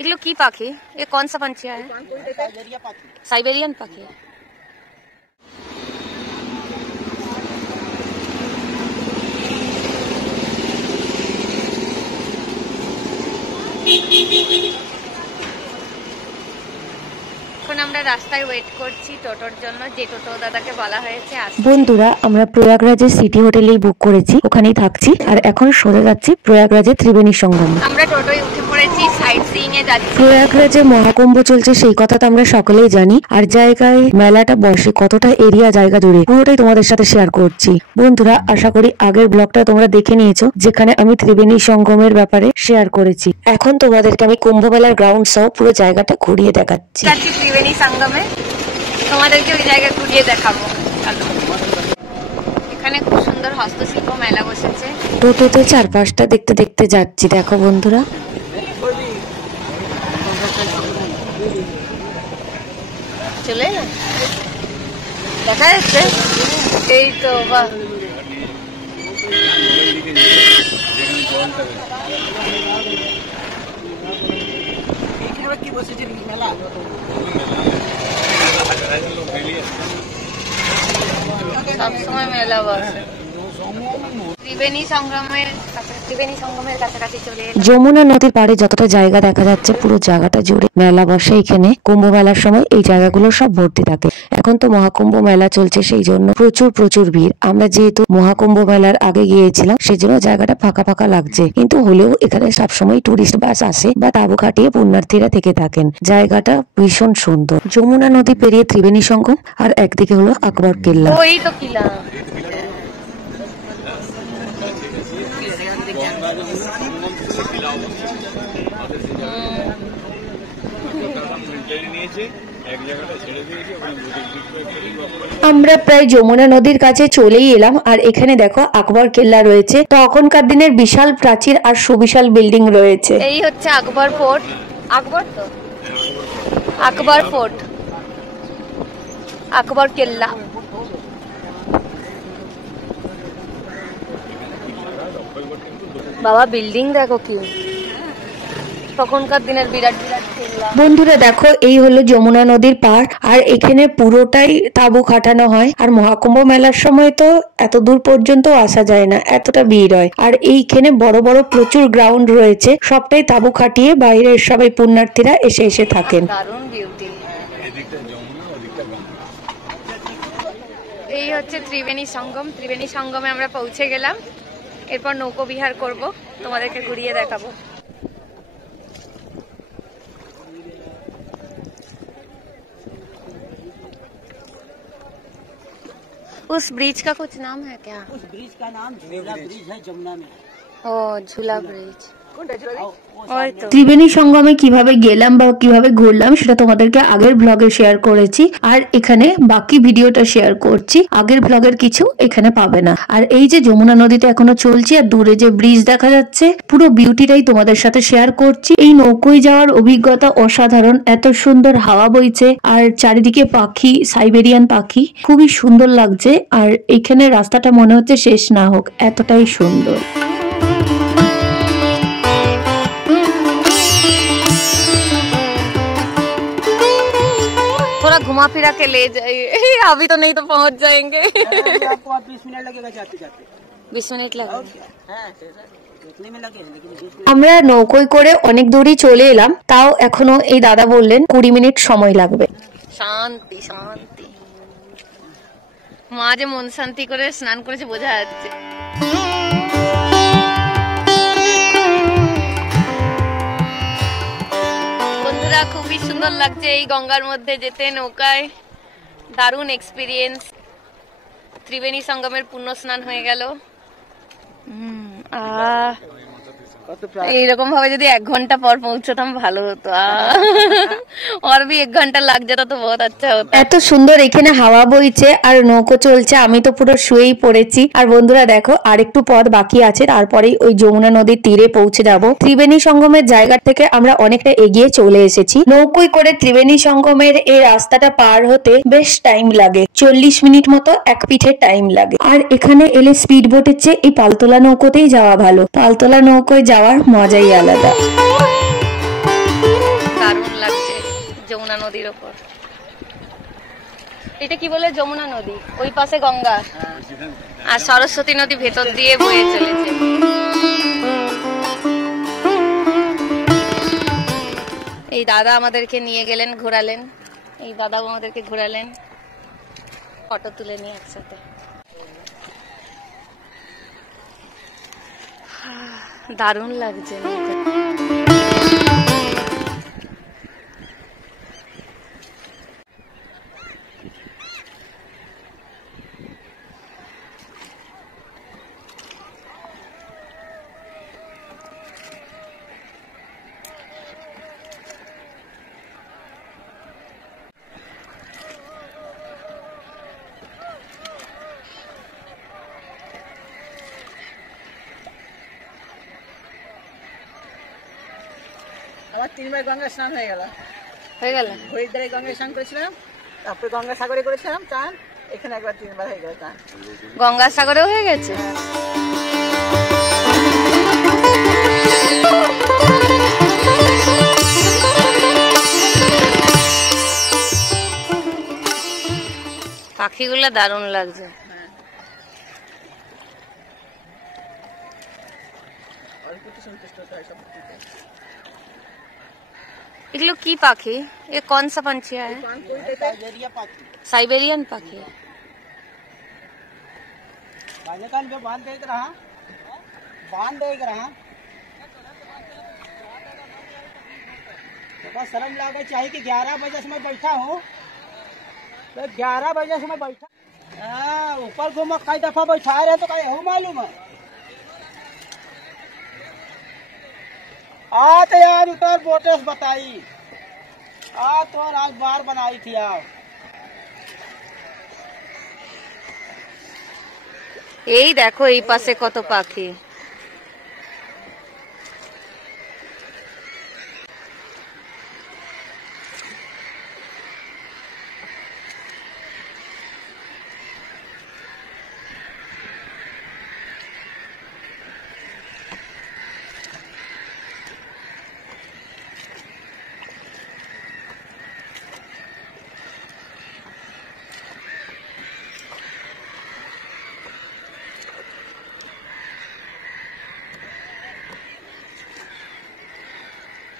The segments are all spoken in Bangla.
এগুলো কি পাখি? ये कौन सा पंछी है? साइबेरियन पाखी। আমরা রাস্তায় ওয়েট করছি টোটোর জন্য, যে টোটো দাদাকে বলা হয়েছে। বন্ধুরা আমরা প্রয়াগরাজের সিটি হোটেলেই বুক করেছি, ওখানেই থাকছি আর এখন সোজা যাচ্ছি প্রয়াগরাজের ত্রিবেণী সঙ্গম। আমরা টোটোয় উঠে পড়েছি, সাইট সিইং এ যাচ্ছি। প্রয়াগরাজে মহাকুম্ভ চলছে সেই কথা তো আমরা সকলেই জানি, আর জায়গায় মেলাটা বসে কতটা এরিয়া জায়গা জুড়ে পুরোটাই তোমাদের সাথে শেয়ার করছি। বন্ধুরা আশা করি আগের ব্লগটা তোমরা দেখে নিয়েছো, যেখানে আমি ত্রিবেণী সঙ্গমের ব্যাপারে শেয়ার করেছি। এখন তোমাদেরকে আমি কুম্ভ মেলার গ্রাউন্ড সহ পুরো জায়গাটা ঘুরিয়ে দেখাচ্ছি। ত্রিবেণী সঙ্গমে তোমাদেরকে ওই জায়গা ঘুরিয়ে দেখাবো। এখানে খুব সুন্দর হস্তশিল্প মেলা বসেছে। টোটোতে চারপাশটা দেখতে দেখতে যাচ্ছি। দেখো বন্ধুরা চলে দেখা যাচ্ছে, এই তো বাহ। সবসময় মেলা বসে। ত্রিবেণী সঙ্গমের কাছাকাছি চলে এলাম। যমুনা নদীর পাড়ে যতটা জায়গা দেখা যাচ্ছে পুরো জায়গাটা জুড়ে মেলা বসে। এখানে কুম্ভ মেলার সময় এই জায়গাগুলো সব ভর্তি থাকে। এখন তো মহাকুম্ভ মেলা চলছে, সেই জন্য প্রচুর ভিড়। আমরা যেহেতু মহাকুম্ভ মেলার আগে গিয়েছিলাম সেজন্য জায়গাটা ফাঁকা ফাঁকা লাগছে, কিন্তু হলেও এখানে সবসময় টুরিস্ট বাস আসে বা তাঁবু খাটিয়ে পুণ্যার্থীরা থেকে থাকেন। জায়গাটা ভীষণ সুন্দর। যমুনা নদী পেরিয়ে ত্রিবেণী সঙ্গম, আর একদিকে হলো আকবর কেল্লা। ওই তো কিলা আমরা প্রায় যমুনা নদীর কাছে চলেই এলাম, আর এখানে দেখো আকবর কেল্লা রয়েছে। তখনকার দিনের বিশাল প্রাচীর আর সুবিশাল বিল্ডিং রয়েছে। এই হচ্ছে আকবর ফোর্ট। আকবর তো আকবর ফোর্ট, আকবর কেল্লা। বাবা বিল্ডিং দেখো কি, তখনকার দিনের বিরাট বিরাট কেল্লা। বন্ধুরা দেখো এই হলো যমুনা নদীর পাড়, আর এখানে পুরোটাই তাঁবু খাটানো হয়। আর মহাকুম্ভ মেলার সময় তো এত দূর পর্যন্ত আসা যায় না, এতটা ভিড় হয়। আর এইখানে বড় বড় প্রচুর গ্রাউন্ড রয়েছে, সবটাই তাঁবু খাটিয়ে বাইরের সবাই পুণ্যার্থীরা এসে থাকেন। দারুণ বিউটি। এই হচ্ছে ত্রিবেণী সঙ্গম। ত্রিবেণী সঙ্গমে আমরা পৌঁছে গেলাম। এরপর নৌকো বিহার করব, তোমাদেরকে ঘুরিয়ে দেখাবো। उस ब्रिज का कुछ नाम है क्या? उस ब्रिज का नाम झूला ब्रिज है, जमुना में। ओ झूला ब्रिज। ত্রিবেণী সঙ্গমে কিভাবে গেলাম বা কিভাবে ঘুরলাম সেটা তোমাদেরকে আগের ব্লগে শেয়ার করেছি, আর এখানে বাকি ভিডিওটা শেয়ার করছি। আগের ব্লগের কিছু এখানে পাবে না। আর এই যে যমুনা নদীটা এখনো চলছে, আর দূরে যে ব্রিজ দেখা যাচ্ছে, পুরো বিউটিটাই তোমাদের সাথে শেয়ার করছি। এই নৌকোয় যাওয়ার অভিজ্ঞতা অসাধারণ। এত সুন্দর হাওয়া বইছে, আর চারিদিকে পাখি, সাইবেরিয়ান পাখি, খুবই সুন্দর লাগছে। আর এখানে রাস্তাটা মনে হচ্ছে শেষ না হোক, এতটাই সুন্দর। थोड़ा घुमा फिरा के ले जाइए। अभी तो नहीं तो पहुंच जाएंगे। आपको 20 मिनट लगेगा जाते जाते। 20 मिनट लगेगा। আমরা নৌকোয় করে অনেক দূরই চলে এলাম, তাও এখনো এই দাদা বললেন 20 মিনিট সময় লাগবে। শান্তি শান্তি, মা যে মন শান্তি করে স্নান করেছে বোঝা যাচ্ছে। বন্ধুরা খুবই সুন্দর লাগছে এই গঙ্গার মধ্যে যেতে নৌকায়, দারুণ এক্সপিরিয়েন্স। ত্রিবেণী সঙ্গমের পুণ্য স্নান হয়ে গেল। এইরকম ভাবে যদি 1 ঘন্টা পর পৌঁছতাম ভালো হতো। और भी 1 घंटा लग जाता तो बहुत अच्छा होता। এত সুন্দর এখানে হাওয়া বইছে আর নৌকো চলছে, আমি তো পুরো শুয়েই পড়েছি। আর বন্ধুরা দেখো আরেকটু পথ বাকি আছে, তারপরেই ওই যমুনা নদীর তীরে পৌঁছে যাব। ত্রিবেণী সঙ্গমের জায়গা থেকে আমরা অনেকটা এগিয়ে চলে এসেছি। নৌকোয় করে ত্রিবেণী সঙ্গমের এই রাস্তাটা পার হতে বেশ টাইম লাগে, 40 মিনিট মতো এক পিঠের টাইম লাগে। আর এখানে এলে স্পিড বোটের চেয়ে এই পালতোলা নৌকোতেই যাওয়া ভালো। পালতোলা নৌকোয় যাওয়ার মজাই আলাদা। যমুনা নদীর ওপর। এটা কি বলে? যমুনা নদী, ওই পাশে গঙ্গা আর সরস্বতী নদী ভেতর দিয়ে বয়ে চলেছে। এই দাদা আমাদেরকে নিয়ে গেলেন, ঘোরালেন। এই দাদাও আমাদেরকে ঘোরালেন, ফটো তুলে নিয়ে একসাথে। দারুণ লাগছে। আমার 3 বার গঙ্গা স্নান হয়ে গেল। হরিদ্বারে গঙ্গা স্নান করেছিলাম, তারপরে গঙ্গাসাগরে করেছিলাম চান, এখানে একবার 3 বার হয়ে গেল চান। গঙ্গাসাগরেও হয়ে গেছে। পাখিগুলো দারুণ লাগছে। এগুলো কি পাখি? ये कौन सा पंछी है? साइबेरियन पाखी। बांध देख रहा, तो शर्म लागे चाहिए कि 11 बजे से मैं बैठा हूँ, तो 11 बजे से मैं बैठा ऊपर घूमा, कई दफा बैठा रहे तो कहीं हो मालूम है। तो यार उतर बोटेस बताई तो आज बार बनाई थी आप। এই দেখো এই পাশে কত পাখি।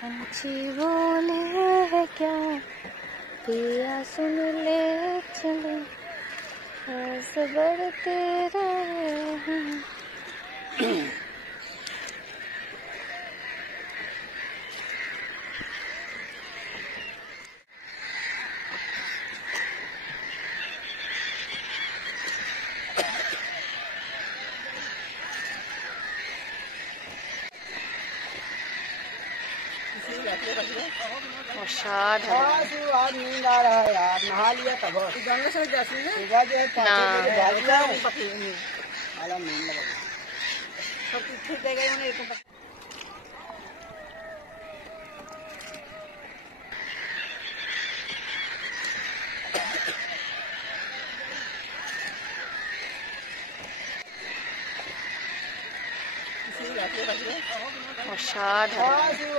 पंछी बोले है क्या पिया सुन ले चले आस बढ़ते रहे। आज नींद आ रहा है यार, नहा लिया तब गंगा से जैसे ना सुबह जो है नींद लगा सब ठीक देगा उन्हें।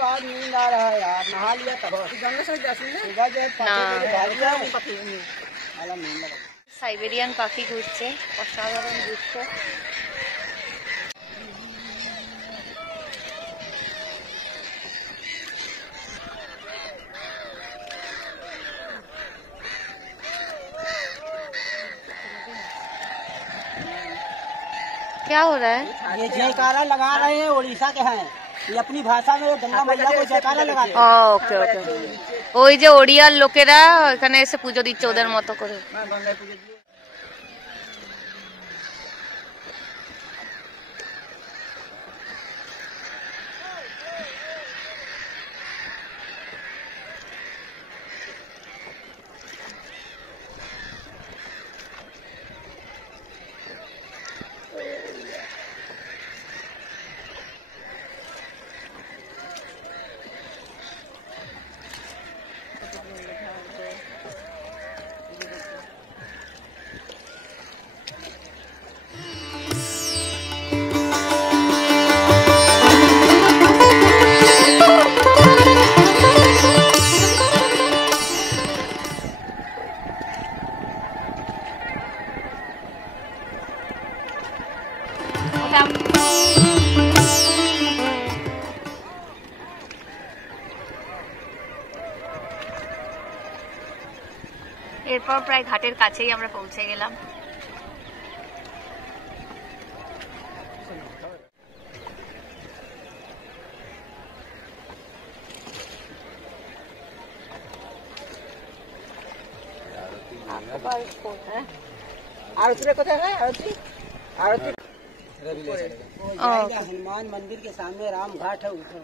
आज नींद आ रहा है यार, नहा लिया तब गंगा से जैसे ना सुबह जो है नींद लगा। সাইবেরিয়ান পাখি ঘুরছে, অসাধারণ দৃশ্য। क्या हो रहा है? ये जयकारा लगा रहे हैं, उड़ीसा के हैं, ये अपनी भाषा में गंगा मैया को जयकारा लगा रहे हैं। ওকে ওকে, ওই যে ওড়িয়ার লোকেরা এখানে এসে পুজো দিচ্ছে ওদের মতো করে। এরপর প্রায় ঘাটের কাছেই আমরা পৌঁছে গেলাম। आरती कोথায় है? आरती आरती हनुमान मंदिर के सामने राम घाट है, उधर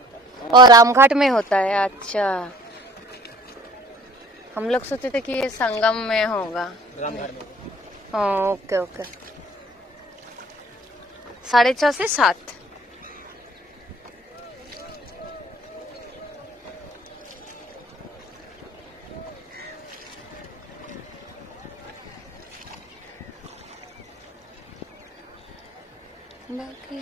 और रामघाट में होता है। अच्छा, हम लोग सोचे थे कि ये संगम में होगा। रामघाट में। Okay okay. 6:30 से 7। बाकी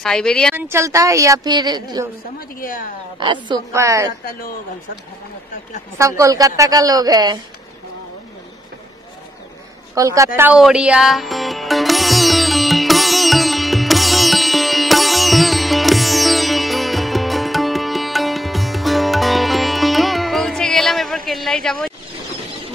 साइबेरियन चलता है या फिर जो समझ गया। सुपर, लोग हम सब सब कोलकाता का लोग है। कोलकाता ओडिया। পৌঁছে গেলাম, এরপর কেল্লায় যাবো।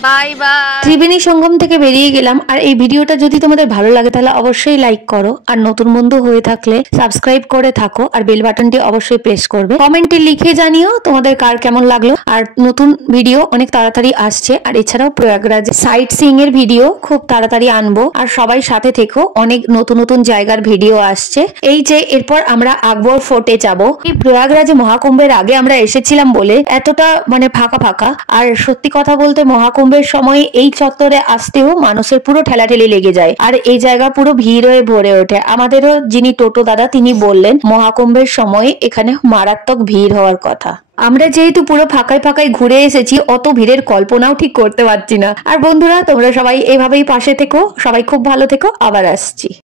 Bye bye. ত্রিবেণী সঙ্গম থেকে বেরিয়ে গেলাম। আর এই ভিডিওটা যদি তোমাদের ভালো লাগে তাহলে অবশ্যই লাইক করো, আর নতুন বন্ধু হয়ে থাকলে সাবস্ক্রাইব করে থাকো, আর বেল বাটনটি অবশ্যই প্রেস করবে। কমেন্টে লিখে জানিও তোমাদের কার কেমন লাগলো। আর নতুন ভিডিও অনেক তাড়াতাড়ি আসছে, আর এছাড়াও প্রয়াগরাজ সাইট সিইং এর ভিডিও খুব তাড়াতাড়ি আনবো। আর সবাই সাথে থেকো, অনেক নতুন নতুন জায়গার ভিডিও আসছে। এই যে এরপর আমরা আকবর ফোর্টে যাব। এই প্রয়াগরাজে মহাকুম্ভের আগে আমরা এসেছিলাম বলে এতটা মানে ফাঁকা ফাঁকা। আর সত্যি কথা বলতে মহাকুম্ভের সময় এই চত্বরে আসতেও মানুষের পুরো ঠেলাঠেলি লেগে যায়, আর এই জায়গা পুরো ভিড় হয়ে ভরে ওঠে। আমাদেরও যিনি টোটো দাদা তিনি বললেন মহাকুম্ভের সময় এখানে মারাত্মক ভিড় হওয়ার কথা। আমরা যেহেতু পুরো ফাঁকায় ফাঁকায় ঘুরে এসেছি, অত ভিড়ের কল্পনাও ঠিক করতে পারছি না। আর বন্ধুরা তোমরা সবাই এভাবেই পাশে থেকো, সবাই খুব ভালো থেকো, আবার আসছি।